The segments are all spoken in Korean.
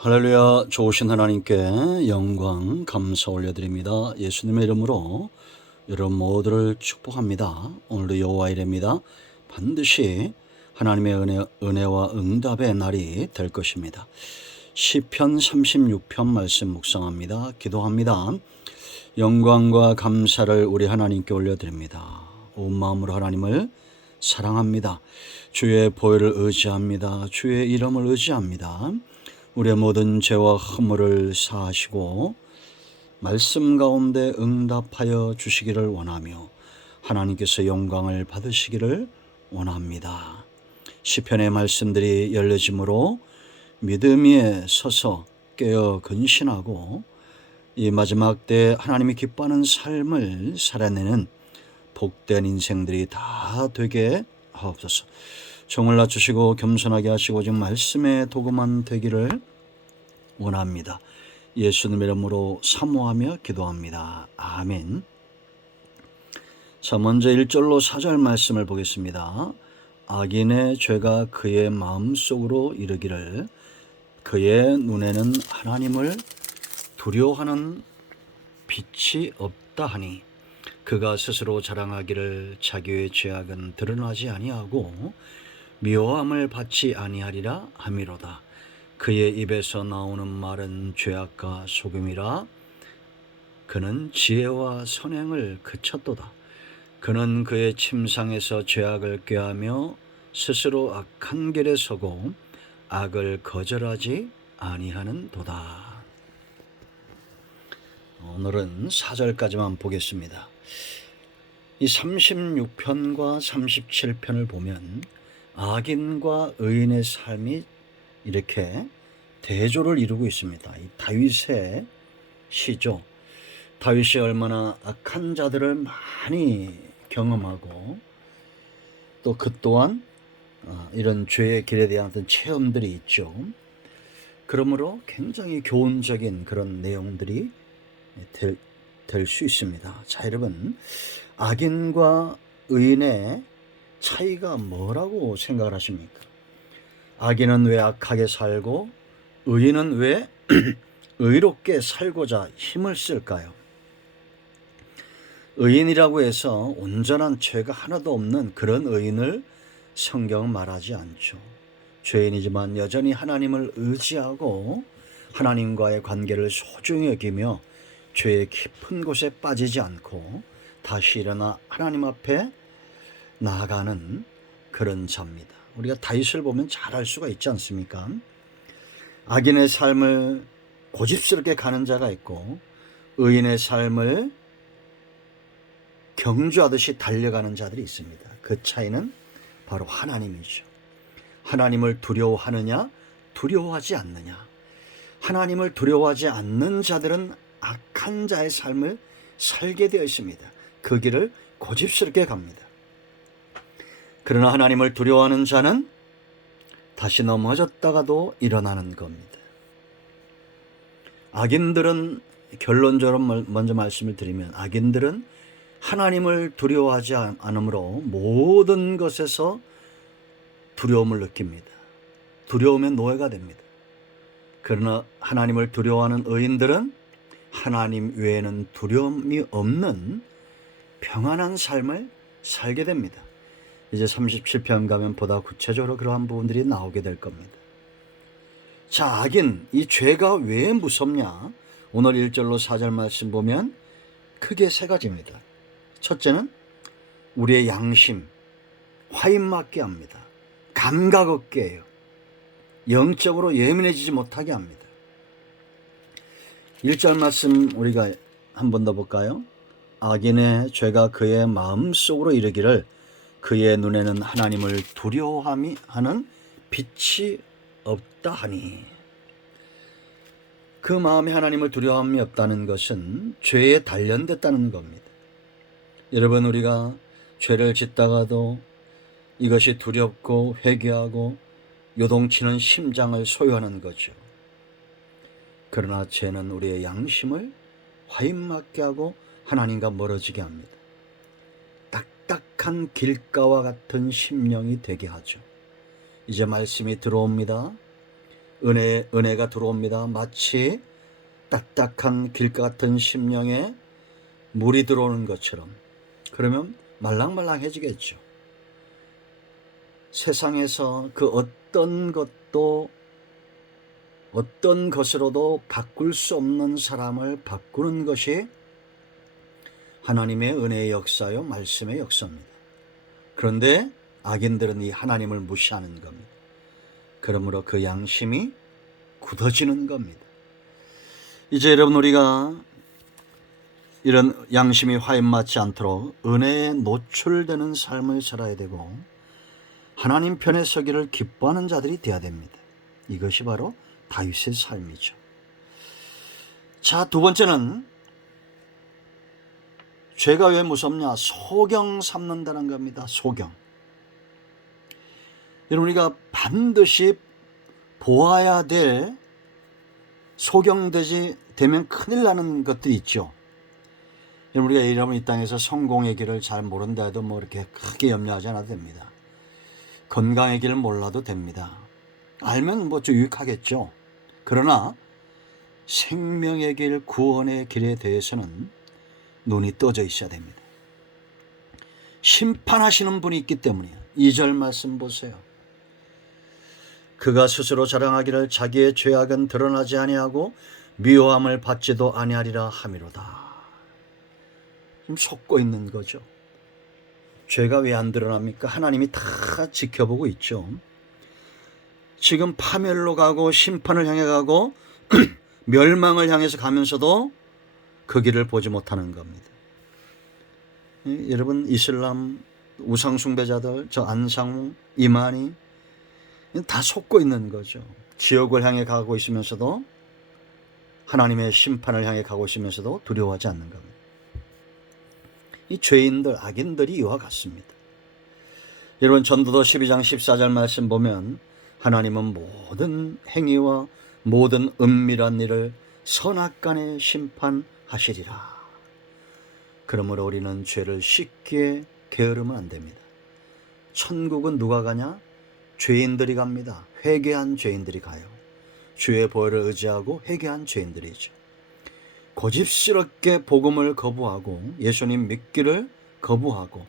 할렐루야. 좋으신 하나님께 영광 감사 올려드립니다. 예수님의 이름으로 여러분 모두를 축복합니다. 오늘도 여호와 이래입니다. 반드시 하나님의 은혜와 응답의 날이 될 것입니다. 시편 36편 말씀 묵상합니다. 기도합니다. 영광과 감사를 우리 하나님께 올려드립니다. 온 마음으로 하나님을 사랑합니다. 주의 보혈을 의지합니다. 주의 이름을 의지합니다. 우리의 모든 죄와 허물을 사하시고 말씀 가운데 응답하여 주시기를 원하며 하나님께서 영광을 받으시기를 원합니다. 시편의 말씀들이 열려짐으로 믿음 위에 서서 깨어 근신하고 이 마지막 때 하나님이 기뻐하는 삶을 살아내는 복된 인생들이 다 되게 하옵소서. 정을 낮추시고 겸손하게 하시고 지금 말씀의 도구만 되기를 원합니다. 예수님의 이름으로 사모하며 기도합니다. 아멘. 자, 먼저 1절로 4절 말씀을 보겠습니다. 악인의 죄가 그의 마음속으로 이르기를 그의 눈에는 하나님을 두려워하는 빛이 없다 하니 그가 스스로 자랑하기를 자기의 죄악은 드러나지 아니하고 미워함을 받지 아니하리라 하미로다. 그의 입에서 나오는 말은 죄악과 속임이라. 그는 지혜와 선행을 그쳤도다. 그는 그의 침상에서 죄악을 꾀하며 스스로 악한 길에 서고 악을 거절하지 아니하는 도다. 오늘은 4절까지만 보겠습니다. 이 36편과 37편을 보면 악인과 의인의 삶이 이렇게 대조를 이루고 있습니다. 이 다윗의 시죠. 다윗이 얼마나 악한 자들을 많이 경험하고 또 그 또한 이런 죄의 길에 대한 어떤 체험들이 있죠. 그러므로 굉장히 교훈적인 그런 내용들이 될 수 있습니다. 자, 여러분, 악인과 의인의 차이가 뭐라고 생각을 하십니까? 악인은 왜 악하게 살고 의인은 왜 의롭게 살고자 힘을 쓸까요? 의인이라고 해서 온전한 죄가 하나도 없는 그런 의인을 성경은 말하지 않죠. 죄인이지만 여전히 하나님을 의지하고 하나님과의 관계를 소중히 여기며 죄의 깊은 곳에 빠지지 않고 다시 일어나 하나님 앞에 나아가는 그런 자입니다. 우리가 다윗을 보면 잘 알 수가 있지 않습니까? 악인의 삶을 고집스럽게 가는 자가 있고 의인의 삶을 경주하듯이 달려가는 자들이 있습니다. 그 차이는 바로 하나님이죠. 하나님을 두려워하느냐, 두려워하지 않느냐. 하나님을 두려워하지 않는 자들은 악한 자의 삶을 살게 되어 있습니다. 그 길을 고집스럽게 갑니다. 그러나 하나님을 두려워하는 자는 다시 넘어졌다가도 일어나는 겁니다. 악인들은 결론적으로 먼저 말씀을 드리면 악인들은 하나님을 두려워하지 않으므로 모든 것에서 두려움을 느낍니다. 두려우면 노예가 됩니다. 그러나 하나님을 두려워하는 의인들은 하나님 외에는 두려움이 없는 평안한 삶을 살게 됩니다. 이제 37편 가면 보다 구체적으로 그러한 부분들이 나오게 될 겁니다. 자, 악인, 이 죄가 왜 무섭냐? 오늘 1절로 4절 말씀 보면 크게 세 가지입니다. 첫째는 우리의 양심, 화인맞게 합니다. 감각 없게 해요. 영적으로 예민해지지 못하게 합니다. 1절 말씀 우리가 한 번 더 볼까요? 악인의 죄가 그의 마음속으로 이르기를 그의 눈에는 하나님을 두려워하는 빛이 없다 하니. 그 마음에 하나님을 두려워함이 없다는 것은 죄에 단련됐다는 겁니다. 여러분, 우리가 죄를 짓다가도 이것이 두렵고 회개하고 요동치는 심장을 소유하는 거죠. 그러나 죄는 우리의 양심을 화인맞게 하고 하나님과 멀어지게 합니다. 딱딱한 길가와 같은 심령이 되게 하죠. 이제 말씀이 들어옵니다. 은혜가 들어옵니다. 마치 딱딱한 길가 같은 심령에 물이 들어오는 것처럼. 그러면 말랑말랑해지겠죠. 세상에서 그 어떤 것으로도 바꿀 수 없는 사람을 바꾸는 것이 하나님의 은혜의 역사요, 말씀의 역사입니다. 그런데 악인들은 이 하나님을 무시하는 겁니다. 그러므로 그 양심이 굳어지는 겁니다. 이제 여러분, 우리가 이런 양심이 화인맞지 않도록 은혜에 노출되는 삶을 살아야 되고 하나님 편에 서기를 기뻐하는 자들이 되어야 됩니다. 이것이 바로 다윗의 삶이죠. 자, 두 번째는 죄가 왜 무섭냐? 소경 삼는다는 겁니다. 소경. 여러분, 우리가 반드시 보아야 될, 소경되면 큰일 나는 것들이 있죠. 여러분, 이 땅에서 성공의 길을 잘 모른다 해도 이렇게 크게 염려하지 않아도 됩니다. 건강의 길을 몰라도 됩니다. 알면 좀 유익하겠죠. 그러나 생명의 길, 구원의 길에 대해서는 눈이 떠져 있어야 됩니다. 심판하시는 분이 있기 때문이에요. 2절 말씀 보세요. 그가 스스로 자랑하기를 자기의 죄악은 드러나지 아니하고 미워함을 받지도 아니하리라 함이로다. 좀 속고 있는 거죠. 죄가 왜 안 드러납니까? 하나님이 다 지켜보고 있죠. 지금 파멸로 가고 심판을 향해 가고 멸망을 향해서 가면서도 그 길을 보지 못하는 겁니다. 여러분, 이슬람 우상숭배자들, 저 안상무, 이만희 다 속고 있는 거죠. 지옥을 향해 가고 있으면서도, 하나님의 심판을 향해 가고 있으면서도 두려워하지 않는 겁니다. 이 죄인들, 악인들이 이와 같습니다. 여러분, 전도서 12장 14절 말씀 보면 하나님은 모든 행위와 모든 은밀한 일을 선악간에 심판하시리라. 그러므로 우리는 죄를 쉽게 게으르면 안 됩니다. 천국은 누가 가냐? 죄인들이 갑니다. 회개한 죄인들이 가요. 주의 보혈을 의지하고 회개한 죄인들이죠. 고집스럽게 복음을 거부하고 예수님 믿기를 거부하고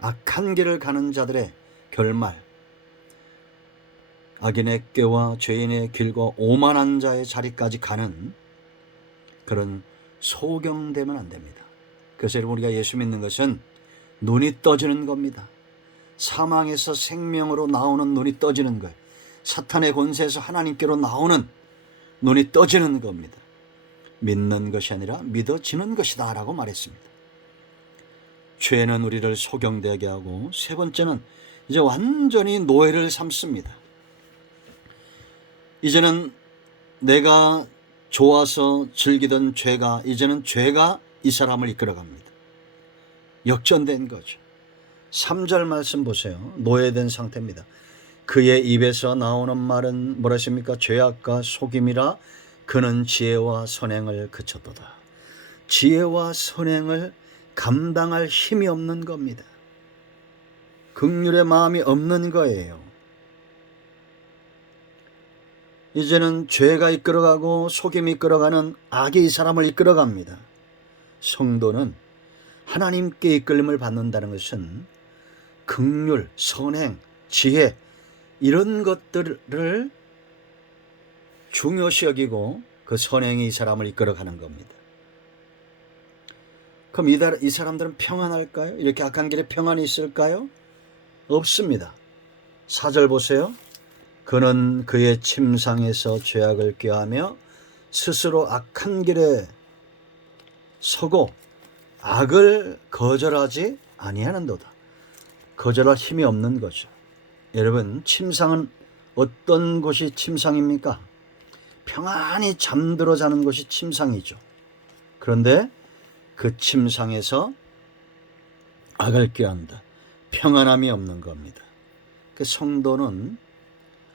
악한 길을 가는 자들의 결말, 악인의 꾀와 죄인의 길과 오만한 자의 자리까지 가는 그런 소경되면 안 됩니다. 그래서 여러분, 우리가 예수 믿는 것은 눈이 떠지는 겁니다. 사망에서 생명으로 나오는 눈이 떠지는 거예요. 사탄의 권세에서 하나님께로 나오는 눈이 떠지는 겁니다. 믿는 것이 아니라 믿어지는 것이다 라고 말했습니다. 죄는 우리를 소경되게 하고, 세 번째는 이제 완전히 노예를 삼습니다. 이제는 내가 좋아서 즐기던 죄가, 이제는 죄가 이 사람을 이끌어갑니다. 역전된 거죠. 3절 말씀 보세요. 노예된 상태입니다. 그의 입에서 나오는 말은 뭐라 했습니까? 죄악과 속임이라. 그는 지혜와 선행을 그쳤도다. 지혜와 선행을 감당할 힘이 없는 겁니다. 긍휼의 마음이 없는 거예요. 이제는 죄가 이끌어가고 속임이 이끌어가는 악이 이 사람을 이끌어갑니다. 성도는 하나님께 이끌림을 받는다는 것은 긍휼, 선행, 지혜 이런 것들을 중요시 여기고 그 선행이 이 사람을 이끌어가는 겁니다. 그럼 이 사람들은 평안할까요? 이렇게 악한 길에 평안이 있을까요? 없습니다. 4절 보세요. 그는 그의 침상에서 죄악을 꾀하며 스스로 악한 길에 서고 악을 거절하지 아니하는도다. 거절할 힘이 없는 거죠. 여러분, 침상은 어떤 곳이 침상입니까? 평안히 잠들어 자는 것이 침상이죠. 그런데 그 침상에서 악을 꾀한다. 평안함이 없는 겁니다. 그 성도는,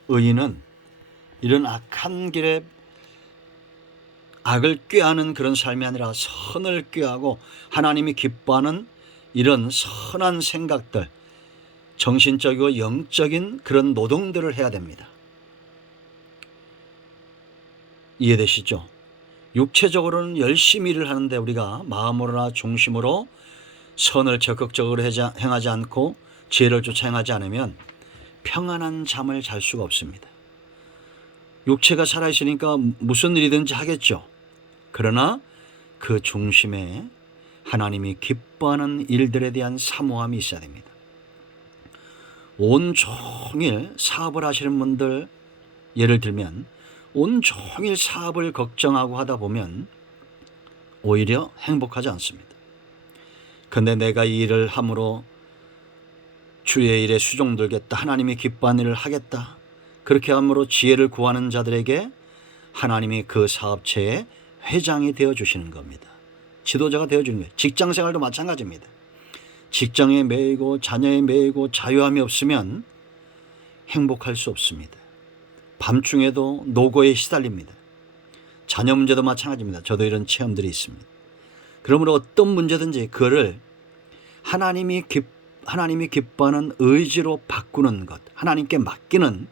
의인은 이런 악한 길에 악을 꾀하는 그런 삶이 아니라 선을 꾀하고 하나님이 기뻐하는 이런 선한 생각들, 정신적이고 영적인 그런 노동들을 해야 됩니다. 이해되시죠? 육체적으로는 열심히 일을 하는데 우리가 마음으로나 중심으로 선을 적극적으로 행하지 않고 지혜를 쫓아 행하지 않으면 평안한 잠을 잘 수가 없습니다. 육체가 살아있으니까 무슨 일이든지 하겠죠. 그러나 그 중심에 하나님이 기뻐하는 일들에 대한 사모함이 있어야 됩니다. 온종일 사업을 하시는 분들, 예를 들면 온종일 사업을 걱정하고 하다 보면 오히려 행복하지 않습니다. 근데 내가 이 일을 함으로 주의 일에 수종들겠다, 하나님이 기뻐하는 일을 하겠다, 그렇게 함으로 지혜를 구하는 자들에게 하나님이 그 사업체의 회장이 되어주시는 겁니다. 지도자가 되어주는 거예요. 직장생활도 마찬가지입니다. 직장에 매이고 자녀에 매이고 자유함이 없으면 행복할 수 없습니다. 밤중에도 노고에 시달립니다. 자녀 문제도 마찬가지입니다. 저도 이런 체험들이 있습니다. 그러므로 어떤 문제든지 그거를 하나님이 기뻐하는 의지로 바꾸는 것, 하나님께 맡기는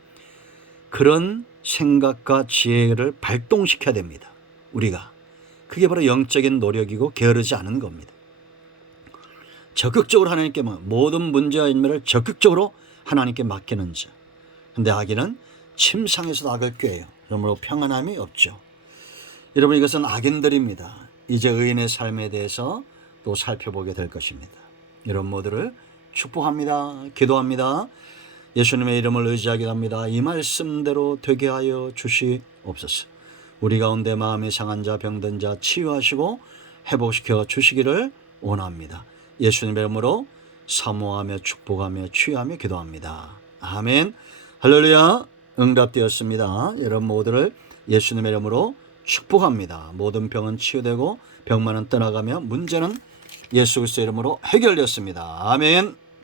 그런 생각과 지혜를 발동시켜야 됩니다. 우리가. 그게 바로 영적인 노력이고 게으르지 않은 겁니다. 적극적으로 하나님께 모든 문제와 인물을 적극적으로 하나님께 맡기는 자. 근데 악인은 침상에서도 악을 꾀해요. 그러므로 평안함이 없죠. 여러분, 이것은 악인들입니다. 이제 의인의 삶에 대해서 또 살펴보게 될 것입니다. 여러분 모두를 축복합니다. 기도합니다. 예수님의 이름을 의지하기도 합니다. 이 말씀대로 되게 하여 주시옵소서. 우리 가운데 마음이 상한 자, 병든 자 치유하시고 회복시켜 주시기를 원합니다. 예수님의 이름으로 사모하며 축복하며 치유하며 기도합니다. 아멘. 할렐루야. 응답되었습니다. 여러분 모두를 예수님의 이름으로 축복합니다. 모든 병은 치유되고 병만은 떠나가며 문제는 예수 그리스도의 이름으로 해결되었습니다. 아멘.